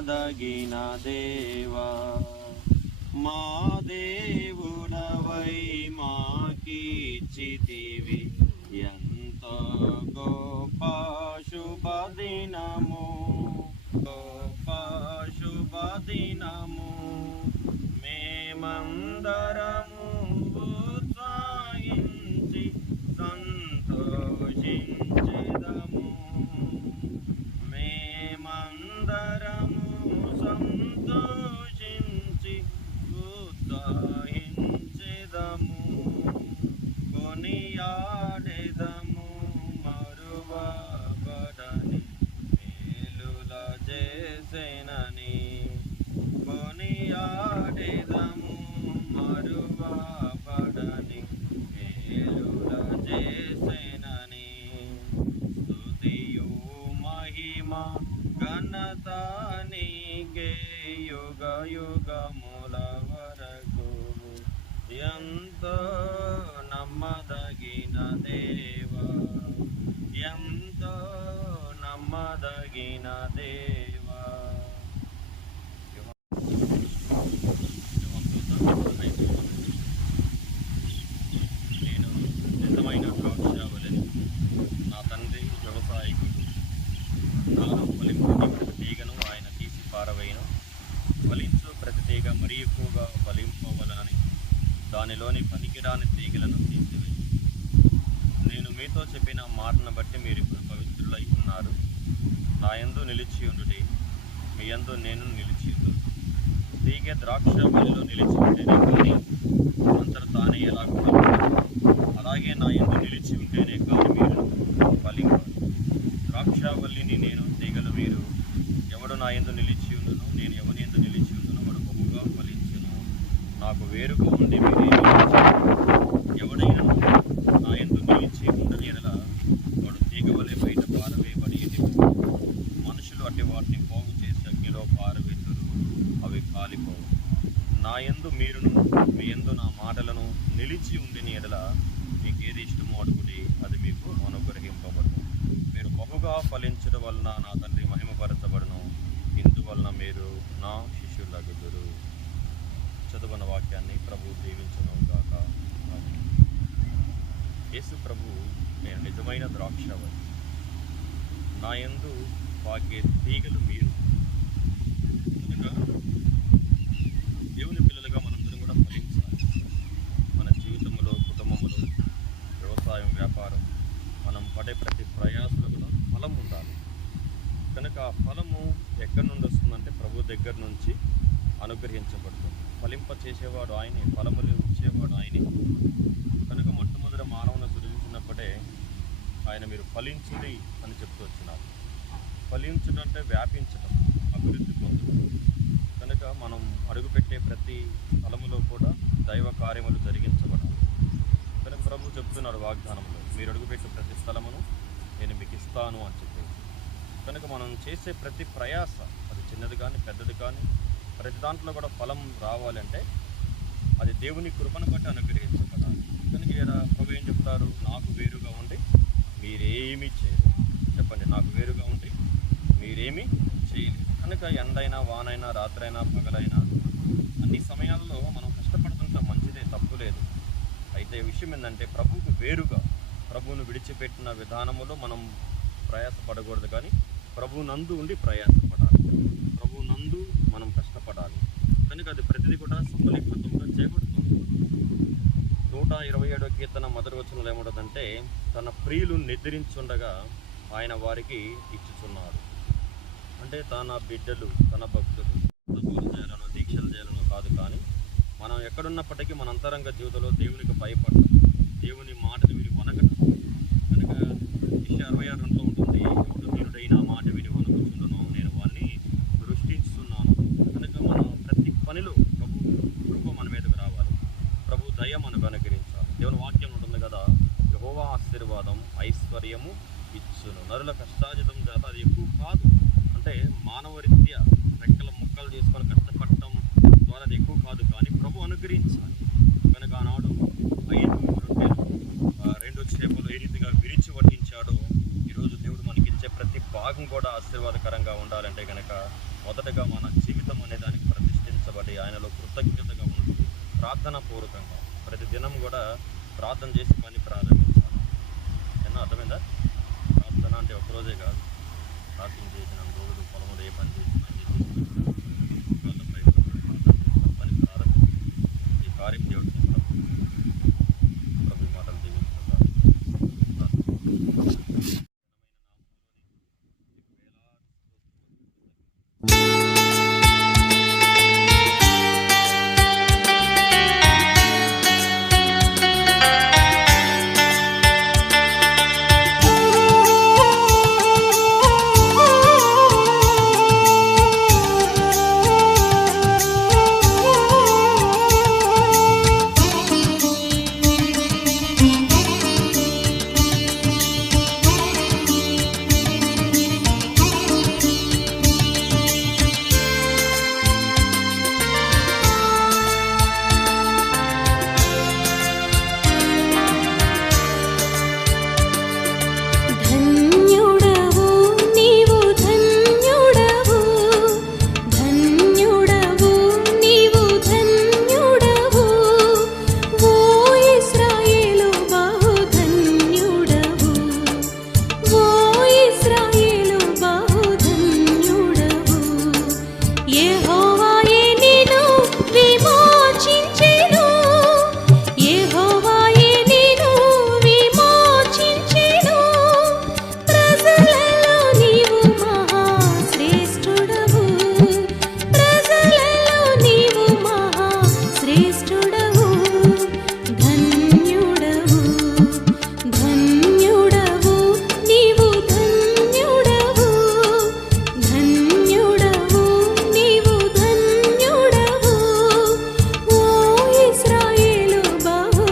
దగిన దేవా మా దేవుడవై మాకిచ్చితివి ఎంతో గొప్ప శుభదినము ఎంతో నమ్మదగిన దేవా ఎంతో నమ్మదగిన దేవా. నేను నిజమైన ద్రాక్షావళిని నా తండ్రి వ్యవసాయకుడు. నాలో ఫలింపు ప్రతి తీగను ఆయన తీసి పారవేయను. ఫలించు ప్రతి తీగ మరీ ఎక్కువగా ఫలింపవలనని దానిలోని పనికిరాని తీగలను తీసివేయి. నేను మీతో చెప్పిన మాటను బట్టి మీరు ఇప్పుడు పవిత్రులై ఉన్నారు. నా యందు నిలిచి ఉండుటి మీ యందు నేను నిలిచి ఉండు తీగ ద్రాక్ష బలిలో నిలిచి ఉంటేనే కానీ అంతట తానే ఎలా అలాగే నా ఎందు నిలిచి ఉంటేనే కానీ మీరు ఫలింపరు ద్రాక్షావల్లిని నేను తీగలు మీరు. ఎవడు నా ఎందు నిలిచి ఉండును నేను ఎవరి యందు నిలిచి ఉండును వాడు బహుగా ఫలించును నాకు వేరుగా ఉండి మీరేమి ఎవడైనా నా యందు నిలిచి ఉండని ఎడల వాడు తీగ వలె బయట పారవేయబడి ఎండిపోవు. మనుషులు అట్టి వాటిని పోగు చేసి అగ్నిలో పారవేతురు అవి కాలిపోవు నా యందు మీరును మీ యందు నా మాటలను నిలిచి ఉండిన ఎడల మీకు ఏది ఇష్టమో అడుగుడి అది మీకు అనుగ్రహింపబడును. మీరు బహుగా ఫలించడం వలన నా తండ్రి మహిమపరచబడును. ఇందువలన మీరు నా శిష్యులగుదురు. చదువున వాక్యాన్ని ప్రభు దీవించను గాక. యేసు ప్రభు నేను నిజమైన ద్రాక్ష నా యందు పాకే తీగలు మీరు కనుక దేవుని పిల్లలుగా మనందరం కూడా ఫలించాలి మన జీవితంలో కుటుంబంలో వ్యవసాయం వ్యాపారం మనం పడే ప్రతి ప్రయాసులకు కూడా ఫలం ఉండాలి. కనుక ఆ ఫలము ఎక్కడి నుండి వస్తుందంటే ప్రభు దగ్గర నుంచి అనుగ్రహించబడుతుంది. ఫలింప చేసేవాడు ఆయనే ఫలములు ఇచ్చేవాడు ఆయనే. కనుక మొట్టమొదట మానవుని సృజించినప్పుడే ఆయన మీరు ఫలించుడి అని చెప్తూ వచ్చినారు. ఫలించడం అంటే వ్యాపించడం అభివృద్ధి పొందడం కనుక మనం అడుగుపెట్టే ప్రతి స్థలములో కూడా దైవ కార్యములు జరిగించబడాలి ప్రభు చెప్తున్నాడు వాగ్దానంలో మీరు అడుగుపెట్టే ప్రతి స్థలమును నేను మీకు ఇస్తాను అని చెప్పి. కనుక మనం చేసే ప్రతి ప్రయాస అది చిన్నది కానీ పెద్దది కానీ ప్రతి దాంట్లో కూడా ఫలం రావాలంటే అది దేవుని కృపను బట్టి అనుగ్రహించబడాలి. కనుక ఇక్కడ ప్రభు ఏం చెప్తారు? నాకు వేరుగా ఉండి మీరేమీ చేయరు. చెప్పండి నాకు వేరుగా ఉండి మీరేమీ చేయలేదు కనుక ఎండైనా వానైనా రాత్రైనా పగలైనా అన్ని సమయాల్లో మనం కష్టపడుతుంటాం మంచిదే తప్పు లేదు. అయితే విషయం ఏంటంటే ప్రభువుకు వేరుగా ప్రభువును విడిచిపెట్టిన విధానములో మనం ప్రయాసపడకూడదు కానీ ప్రభు నందు ఉండి ప్రయాసపడాలి. ప్రభు నందు మనం కష్టపడాలి. కనుక అది ప్రతిదీ కూడా సఫలీకృతంగా చేపడుతుంది నూట ఇరవై ఏడో కీర్తన మొదటి వచనంలో ఏముంటుందంటే తన ప్రియులు నిద్రించుండగా ఆయన వారికి ఇచ్చుచున్నాడు అంటే తన బిడ్డలు తన భక్తులు. మనం ఎక్కడున్నప్పటికీ మన అంతరంగ జీవితంలో దేవునికి భయపడటం దేవుని మాటను విని వనకటం కనుక ఇష్ట అరవై ఆరు రెండులో ఉంటుంది. ఎవడు వీరుడైన మాట విని వనకుచుండును నేను వారిని దృష్టించుతున్నాను కనుక మనం ప్రతి పనిలో ప్రభు కృప మన మీదకు రావాలి. ప్రభు దయ మనకు అనుగ్రహించాలి. దేవుని వాక్యం ఉంటుంది కదా యహోవా ఆశీర్వాదం ఐశ్వర్యము ఇచ్చును. నరుల కష్టాజితం చేత అది ఎక్కువ కాదు. అంటే మానవరీత్యా రెక్కల ముక్కలు చేసుకొని కష్టపడటం ద్వారా ఎక్కువ కాదు కానీ ప్రభు అనుగ్రహించాలి. కనుక ఆనాడు ఐదు రొట్టెలు రెండు చేపలు ఏ రీతిగా విరిచి వడ్డించాడో ఈరోజు దేవుడు మనకి ఇచ్చే ప్రతి భాగం కూడా ఆశీర్వాదకరంగా ఉండాలంటే కనుక మొదటగా మన జీవితం అనే దానికి ప్రతిష్ఠించబడి ఆయనలో కృతజ్ఞతగా ఉంటుంది ప్రార్థన పూర్వకంగా ప్రతి దినం కూడా ప్రార్థన చేసి పని ప్రారంభించాలి. ఏమన్నా అర్థమైందా? ప్రార్థన అంటే ఒకరోజే కాదు. ప్రార్థన చేసిన రోజులు పొలములు ఏ పని చేసినా